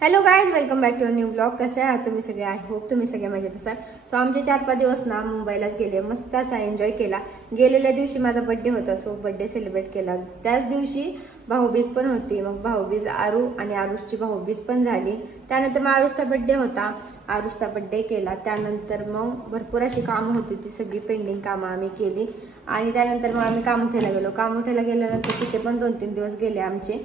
Hello guys, welcome back to new blog. कसे आहात तुम्ही सगळे? आय होप तुम्ही सगळे मजेत असाल. सो आमचे 4-5 दिवस ना मुंबईलाच गेले, मस्त असा एन्जॉय केला. गेलेल्या दिवशी माझा बर्थडे होता, सो बर्थडे सेलिब्रेट केला. त्याच दिवशी भाऊबीज पण होती. मग भाऊबीज आरू आणि आरुषची भाऊबीज पण झाली. त्यानंतर मग आरुषचा बर्थडे होता, आरुषचा बर्थडे केला. त्यानंतर मग भरपूर अशी कामं होती, ती सगळी पेंडिंग कामं आम्ही केली. आणि त्यानंतर मग आम्ही कामोठ्याला गेलो. कामोठ्याला गेल्यानंतर तिथे पण 2-3 दिवस गेले आमचे.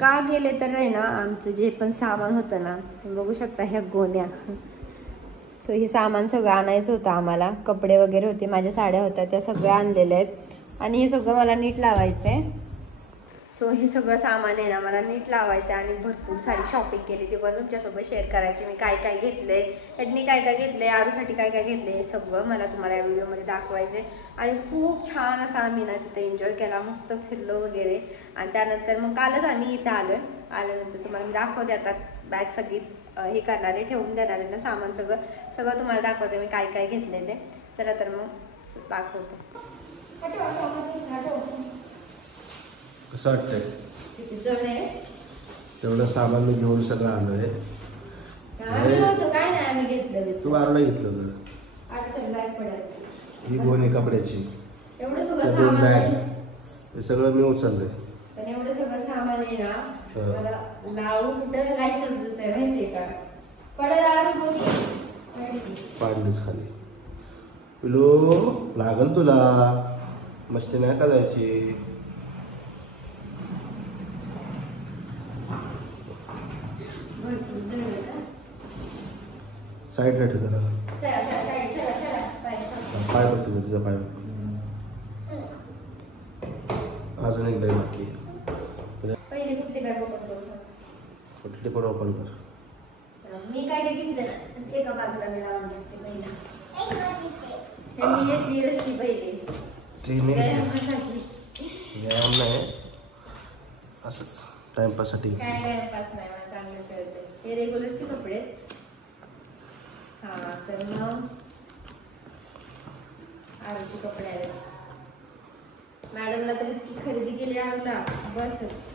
का गेले तर आहे ना, आमचं जे पण सामान होतं ना, तुम्ही बघू शकता ह्या गोण्या. सो हे सामान सगळं आणायचं होतं आम्हाला. कपडे वगैरे होते, माझ्या साड्या होत्या, त्या सगळ्या आणलेल्या आहेत. आणि हे सगळं मला नीट लावायचं आहे. सो हे सगळं सामान आहे ना मला नीट लावायचं आहे. आणि भरपूर सारी शॉपिंग केली, ती पण तुमच्यासोबत शेअर करायची. मी काय काय घेतलंय, त्यांनी काय काय घेतलंय, आरूसाठी काय काय घेतले, हे सगळं मला तुम्हाला या व्हिडिओमध्ये दाखवायचं आहे. आणि खूप छान असा आम्ही ना तिथे एन्जॉय केला, मस्त फिरलो वगैरे. आणि त्यानंतर मग कालच आम्ही इथं आलोय. आल्यानंतर तुम्हाला मी दाखवते. आता बॅग सगळी हे करणारे, ठेवून देणारे ना सामान, सगळं तुम्हाला दाखवते मी काय काय घेतले ते. चला तर मग दाखवते. कसं वाटतंय? किती जण आहे? तेवढं सामान मी घेऊन सगळं आलोय. काय नाही आम्ही घेतलं. तू आरोला घेतलं तर अक्षर बॅग पडत. ही गोणी कपड्याची, एवढं सगळं 2 सामान बॅग, आहे. हे सगळं मी उचललंय. पण एवढं सगळं सामान आहे ना, मला लावू कुठं काय समजत आहे माहितीये का? पडत गोणी पाडलीच खाली. पिलो लागल तुला, मस्ती नाही करायची. साईडला ठेव जरा. पाय पट्टी तुझा पाय. अजून एक बॅग बाकी आहे. पहिले कुठली बॅग ओपन करू? कुठली पण ओपन कर. मी काय काय घेतलं ना, एका बाजूला मी लावून घेते. पहिला मी घेतली रस्सी पहिली. व्यायाम नाही, असंच टाइमपाससाठी. काय टाइमपास नाही, मला चांगलं कळतंय. हे रेग्युलरचे कपडे. हा तर मग आरूचे कपडे आले. मॅडमला तर इतकी खरेदी केली आरूला, बसच.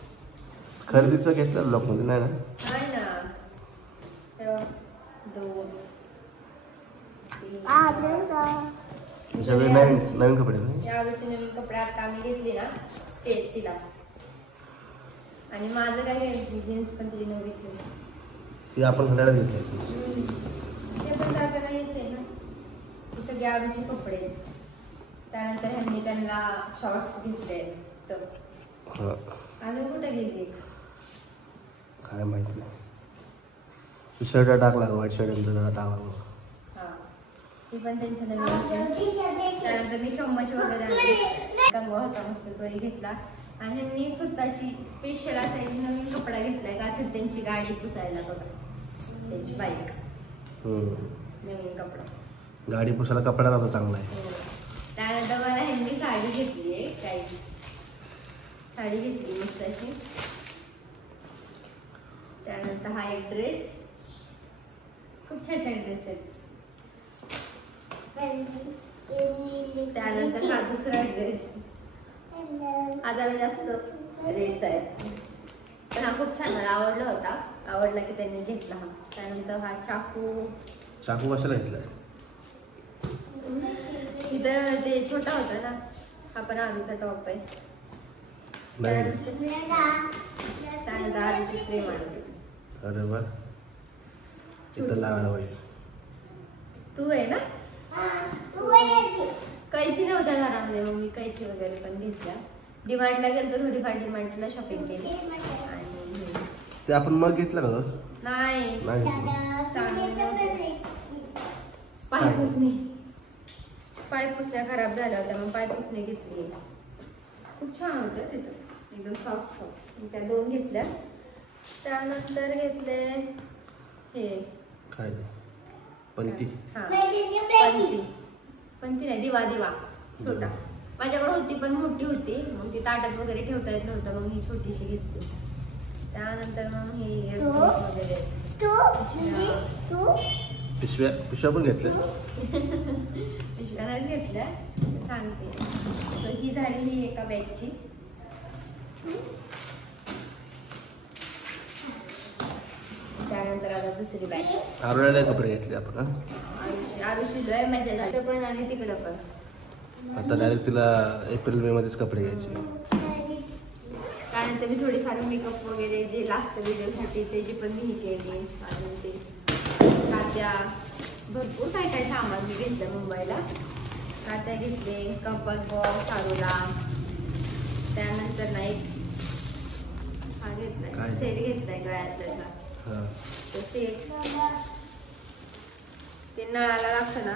खरेदीचं घेतलं ब्लॉक मध्ये नाही ना? नाही ना. 2 सगळे नवीन कपडे नाही. यावेळी नवीन कपडे आता आम्ही घेतले ना, ते तिला. आणि माझं काय जीन्स पण तिची नवीच आहे. ती आपण घालायला घेतली. ते पण जाताना हेच आहे ना. हे सगळे आरूचे कपडे. त्यानंतर ह्यांनी त्यांना शॉर्ट्स घेतले. तर अजून कुठे गेले काय माहित नाही. तू शर्ट टाकला, व्हाईट शर्ट टाकला. हा, ती पण त्यांचं नवीन. त्यानंतर मी चम्मच वगैरे आणले. कंगवा होता मस्त, तोही घेतला. आणि ह्यांनी स्वतःची स्पेशल असा एक नवीन कपडा घेतलाय का, तर त्यांची गाडी पुसायला बघा, त्यांची बाईक. नवीन कपडा, गाडी पुसायला कपडा नव्हता चांगला आहे. त्यानंतर मला ह्यांनी साडी घेतली आहे. काही साडी घेतली मस्त अशी. त्यानंतर हा एक ड्रेस, खूप छान छान ड्रेस आहेत. त्यानंतर हा दुसरा ड्रेस, हा जरा जास्त रेटचा आहे, पण हा खूप छान मला आवडला होता. आवडला की त्यांनी घेतला हा. त्यानंतर हा चाकू कशाला घेतलाय? इथं ते छोटा होता ना, हा पण आरूचा टॉप आहे. त्यानंतर आरूची फ्रेम आणली. अरे वा, तिथं लावायला पाहिजे. तू आहे ना. कैची नव्हत्या घरामध्ये, मग मी कैची वगैरे पण घेतल्या. डिमार्टला गेलो, थोडीफार डिमार्टला शॉपिंग केली. आणि ते आपण मग घेतलं का? नाही, पायपुसण्या खराब झाल्या होत्या, मग पायपुसणी घेतली. खूप छान होत्या तिथं, एकदम सॉफ्ट. त्या 2 घेतल्या. त्यानंतर घेतले हे काय, पंती. हा, पंती नाही, दिवा छोटा. माझ्याकडे होती पण मोठी होती, मग ती ताटात वगैरे ठेवता येत नव्हतं, मग ही छोटीशी घेतली. त्यानंतर मग ही वगैरे पिशव्या पण घेतल्या. पिशव्या नाही घेतल्या, सांगते. सो ही झाली ही एका बॅगची. त्यानंतर आता दुसरी बॅग आरोळ्याला कपडे घेतले आपण हा? आरुषी लय मजा झाली पण आणि तिकडं पण. आता डायरेक्ट तिला एप्रिल मे मध्येच कपडे घ्यायचे. त्यानंतर मी थोडीफार मेकअप वगैरे जे लागतं व्हिडिओसाठी त्याची पण मी केली. अजून ते कात्या भरपूर काय काय सामान मी घेतलं मुंबईला. कात्या घेतले, कंपास बॉक्स आरूला. त्यानंतर ना एक हा घेतलाय सेट घेतलाय गळ्यातल्याचा. तो सेट ते नळाला लागतं ना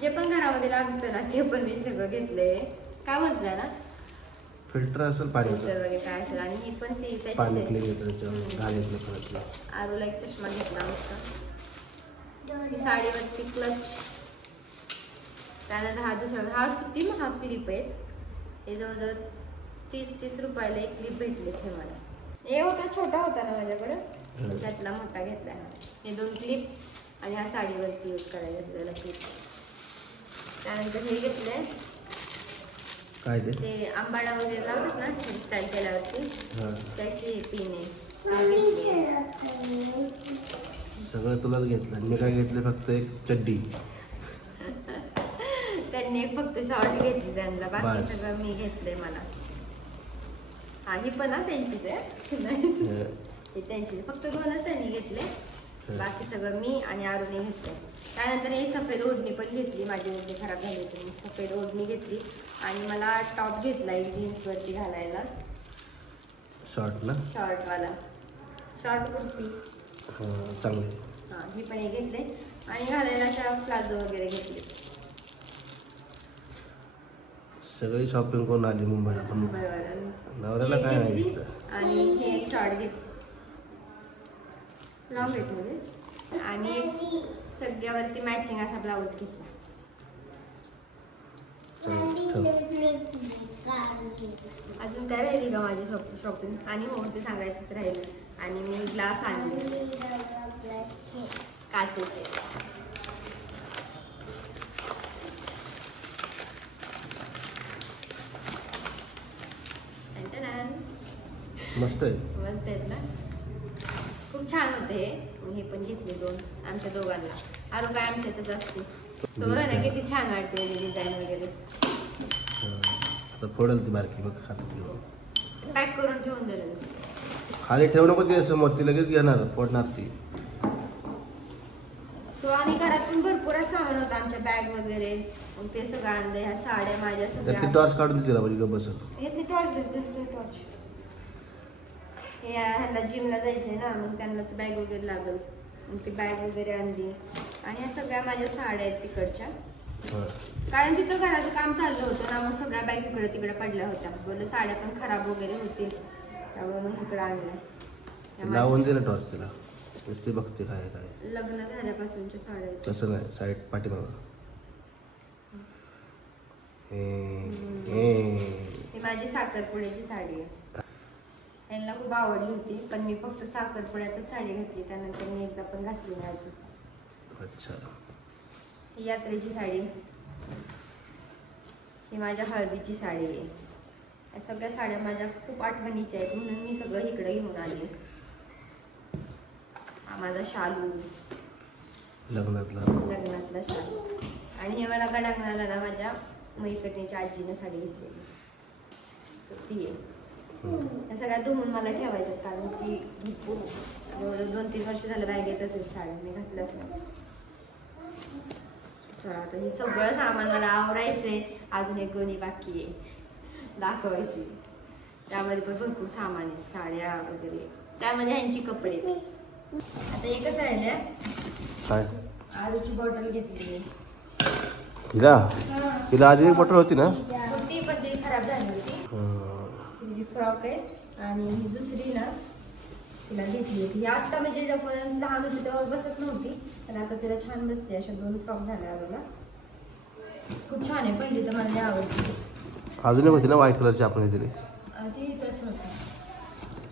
जे पण घरामध्ये लागतं ना ते पण मी सगळं घेतलंय. काय म्हटलं ना फिल्टर असेल पाणी वगैरे काय असेल. आणि ही पण ती पाणी क्लीन येतं घालायचं परत. आरूला एक चष्मा घेतला मस्त. ही साडीवरती क्लच. त्यानंतर हा दुसरा हा किती महाग क्लिप आहेत. हे जवळजवळ 30 रुपयाला एक क्लिप भेटले हे मला. हे होता छोटा होता ना माझ्याकडे त्यातला मोठा घेतला. हे 2 क्लिप आणि हा साडीवरती यूज करायला घेतलेला क्लिप. त्यानंतर हे घेतले काय ते आंबाडा वगैरे लावतात ना हेअरस्टाईल केल्यावरती त्याची पिन आहे. सगळं तुलाच घेतलं. मी काय घेतलं फक्त एक चड्डी. त्यांनी एक फक्त शॉर्ट घेतली त्यांना बाकी सगळं मी घेतलंय मला. हा ही पण ना त्यांचीच आहे त्यांची फक्त 2च त्यांनी घेतले. बाकी सगळं मी आणि आरूने घेतलंय. त्यानंतर ही सफेद ओढणी पण घेतली. माझी ओढणी खराब झाली होती मी सफेद ओढणी घेतली. आणि मला टॉप घेतला एक जीन्सवरती घालायला शॉर्ट ना शॉर्टवाला शॉर्ट कुर्ती चांगली. हां ही पण एक घेतले. आणि घालायला अशा प्लाझो वगैरे घेतले. सगळी शॉपिंग करून आली मुंबईला. पण नवऱ्याला काय नाही घेतलं. आणि हे एक शॉर्ट घेतलं लॉंग घेतले. आणि सगळ्यावरती मॅचिंग असा ब्लाऊज घेतला. अजून काय राहिली का माझी शॉपिंग. आणि हो ते सांगायचंच राहिलं. आणि मी ग्लास आणले काचेचे. मस्त आहे. मस्त आहेत ना खूप छान होते. हे पण घेतले 2 आमच्या दोघांना. आरू काय आमच्यातच असते. तो बघा ना किती छान वाटते डिझाईन वगैरे. आता फोडेल ती बारकी बघ हातात घेऊन. पॅक करून ठेवून दिलं. खाली ठेवू नको ती समोर. ती लगेच घेणार फोडणार ती. सो आणि घरात पण भरपूर सामान होतं आमच्या बॅग वगैरे. मग ते सगळं आणलं. ह्या साड्या माझ्या सगळ्या. टॉर्च काढून दिला म्हणजे गप बसत. घेतली टॉर्च देते टॉर्च. ह्यांना जिमला जायचंय ना मग त्यांना बॅग वगैरे लागल. मग ती बॅग वगैरे आणली. आणि ह्या सगळ्या माझ्या साड्या आहेत तिकडच्या. कारण तिथं घराचं काम चाललं होतं ना मग सगळ्या बॅग इकडे तिकडे पडल्या होत्या. बोललं साड्या पण खराब वगैरे होतील त्यामुळे मग इकडे आणल्या. लावून दिलं टॉर्च तिला. नुसती बघते काय काय. लग्न झाल्यापासूनच्या साड्या. तसं नाही साईड पाठीमागं. ही माझी साखरपुड्याची साडी आहे. यांना खूप आवडली होती पण मी फक्त साखरपुड्यातच साडी घातली. त्यानंतर मी एकदा पण घातली नाही अजून. अच्छा. ही यात्रेची साडी. ही माझ्या हळदीची साडी आहे. या सगळ्या साड्या माझ्या खूप आठवणीच्या आहेत म्हणून मी सगळं इकडे घेऊन आले. हा माझा शालू लग्नातला शालू. आणि हे मला गडांगणाला ना माझ्या मैत्रिणीच्या आजीने साडी घेतलेली. सो ती आहे. या सगळ्या धुवून मला ठेवायच्या कारण की भरपूर 2-3 वर्ष झालं बॅगेत असेल साड्या मी घातल्याच नाही. चला आता हे सगळं सामान मला आवरायचंय. अजून एक गोणी बाकी आहे दाखवायची. त्यामध्ये पण भरपूर सामान आहे साड्या वगैरे. त्यामध्ये ह्यांची कपडे. आता एकच राहिल्या. काय आरूची बॉटल घेतली. तिला आधी एक बॉटल होती ना ती पण ती खराब झाली होती. तिची फ्रॉक आहे. आणि ही दुसरी ना तिला घेतली होती. आता म्हणजे जेव्हा लहान होती तेव्हा बसत नव्हती पण आता तिला छान बसते. अशा 2 फ्रॉक झाल्या आरूला. खूप छान आहे. पहिली तर मला आवडते. अजून एक होती ना व्हाईट कलरची आपण घेतली ती इथंच होती.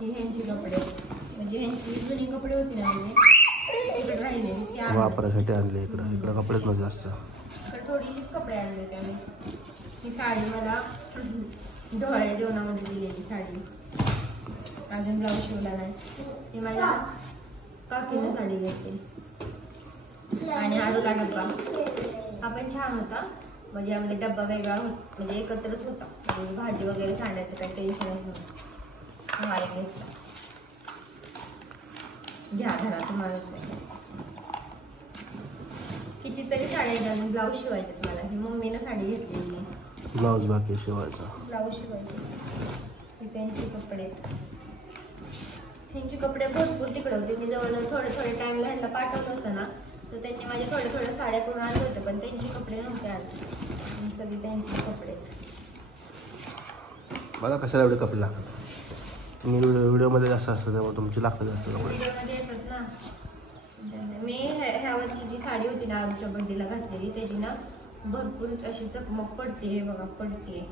ही ह्यांची कपडे म्हणजे ह्यांची जुनी कपडे होती ना म्हणजे इकडे राहिलेली ती वापरासाठी आणले. इकडे कपडेच मध्ये जास्त. तर थोडीशीच कपडे आणले त्याने. ही साडी मला ढोळ्या जेवणामध्ये दिलेली साडी. अजून ब्लाऊज शिवला नाही. ही माझ्या काकीनं साडी घेतली आणि आरूला डब्बा. हा पण छान होता. म्हणजे यामध्ये डब्बा वेगळा होता, म्हणजे एकत्रच होता. म्हणजे भाजी वगैरे सांडायचं काही टेन्शनच नव्हतं. हा एक घेतला. घ्या घरा तुम्हालाच आहे. कितीतरी साड्या घालून ब्लाऊज शिवायचे मला. ही मम्मीनं साडी घेतलेली. ब्लाऊज बाकी शिवायचा. ब्लाऊज शिवायचे. हे त्यांचे कपडे. त्यांचे कपडे भरपूर तिकडे होते. मी जवळजवळ थोडे टाइमला ह्यांना पाठवलं होतं ना, तर त्यांनी माझे थोडे साड्या करून आणले होते, पण त्यांचे कपडे नव्हते आणले. सगळे त्यांचे कपडे. मला कशाला एवढे कपडे लागतात? तुम्ही व्हिडिओमध्ये जास्त असतं त्यामुळे तुमचे लागतात जास्त कपडे. व्हिडिओमध्ये येतात ना. मी ह्या वर्षी जी साडी होती ना आमच्या बड्डेला घातलेली, त्याची ना भरपूर अशी चकमक पडते बघा, पडते.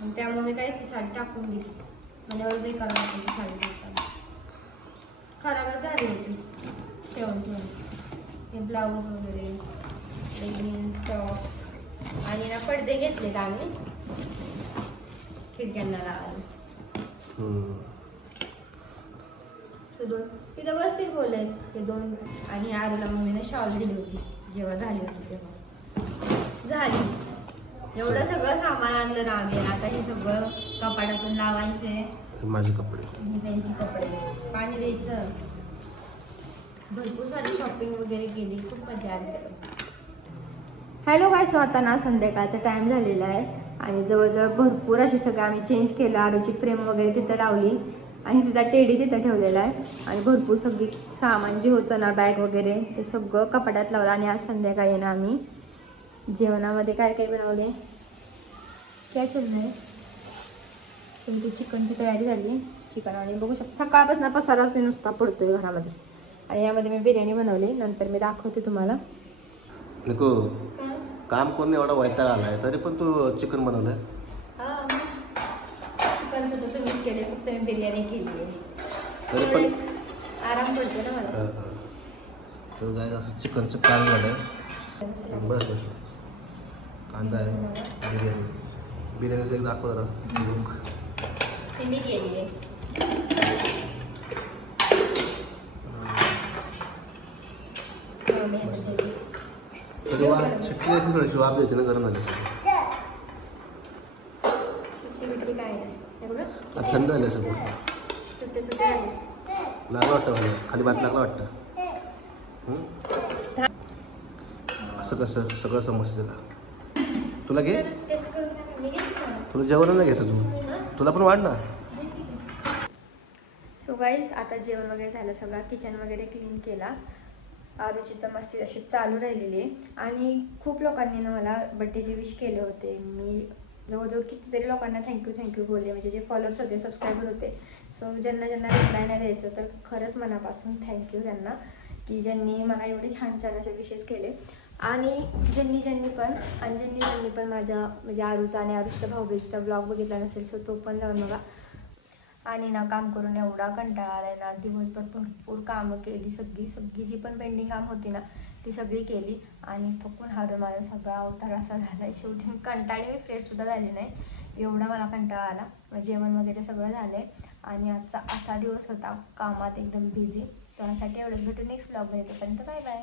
आणि त्यामुळे मी काय ती साडी टाकून दिली. मला बेकार वाटली ती साडी टाकताना. खराबच झाली होती ठेवून. हे ब्लाऊज वगैरे, लेगिन्स, टॉप आणि ना पडदे घेतलेत आम्ही खिडक्यांना लावायला. सुदून तिथं बसतील बोलले ते दोन. आणि आरूला मम्मीने शॉल दिली होती जेव्हा झाली होती तेव्हा. झाली. एवढं सगळं सामान आणलं ना आम्ही. आता हे सगळं कपाटातून लावायचे. माझे कपडे, त्यांचे कपडे, पाणी द्यायचं. भरपूर सारी शॉपिंग वगैरे केली. खूप मजा आली. हॅलो गाईस, आता ना संध्याकाळचा टाइम झालेला आहे आणि जवळजवळ भरपूर असे सगळं आम्ही चेंज केलं. आरूची फ्रेम वगैरे तिथं लावली आणि तिचा टेडी तिथं ठेवलेला आहे. आणि भरपूर सगळी सामान जे होतं ना, बॅग वगैरे, ते सगळं कपाटात लावलं. आणि आज संध्याकाळी ना आम्ही जेवणामध्ये काय काय बनवले, काय चाललं आहे. तुमची चिकनची तयारी झाली. चिकन आणि बघू शकता सकाळपासून पसाराच नुसता पडतोय घरामध्ये. आणि यामध्ये मी बिर्याणी बनवली. नंतर मी दाखवते तुम्हाला. निको, काम कोण एवढा वैताग आलाय तरी पण तू चिकन बनवलंय. चिकनचं तर तुम्हीच केले, फक्त मी बिर्याणी केली आहे. तरी पण आराम पडतो ना मला. तर काय असं चिकनचं काम झालंय. बरं कांदा आहे. बिर्याणीचं एक दाखव जरा. तिन्ही केली आहे. तरी शिट्टी द्यायची, थोडीशी वाफ द्यायची ना, गरम झाली. शिट्टी काय नाही. थंड झाली असं पोट. सुट्टे झाले. लागलं वाटतं मला, खाली भात लागला वाटतं. असं कसं सगळं समजतं त्याला. तुला घे, तुला जेवण नाही घ्यायचं. तुला पण वाढ ना. सो गाईज, आता जेवण वगैरे झालं सगळं. किचन वगैरे क्लीन केला. आरूची तर मस्ती अशी चालू राहिलेली आहे. आणि खूप लोकांनी ना मला बड्डेचे विश केले होते. मी जवळजवळ कितीतरी लोकांना थँक्यू बोलले, म्हणजे जे फॉलोअर्स होते, सबस्क्रायबर होते. सो ज्यांना रिप्लाय नाही द्यायचं, तर खरंच मनापासून थँक्यू त्यांना, की ज्यांनी मला एवढे छान असे विशेस केले. आणि ज्यांनी पण माझा म्हणजे आरूचा आणि आरुषच्या भाऊबीजचा ब्लॉग बघितला नसेल, सो तो पण जाऊन बघा. आणि ना काम करून एवढा कंटाळा आलाय ना. दिवसभर भरपूर कामं केली. सगळी जी पण पेंडिंग काम होती ना, ती सगळी केली. आणि थकून हारून माझा सगळा अवतार असा झालाय. शेवटी मी कंटाळी, मी फ्रेशसुद्धा झाली नाही. एवढा मला कंटाळा आला. जेवण वगैरे सगळं झालंय. आणि आजचा असा दिवस होता कामात एकदम बिझी. सो यासाठी एवढंच. भेटू नेक्स्ट ब्लॉगमध्ये. तोपर्यंत बाय बाय.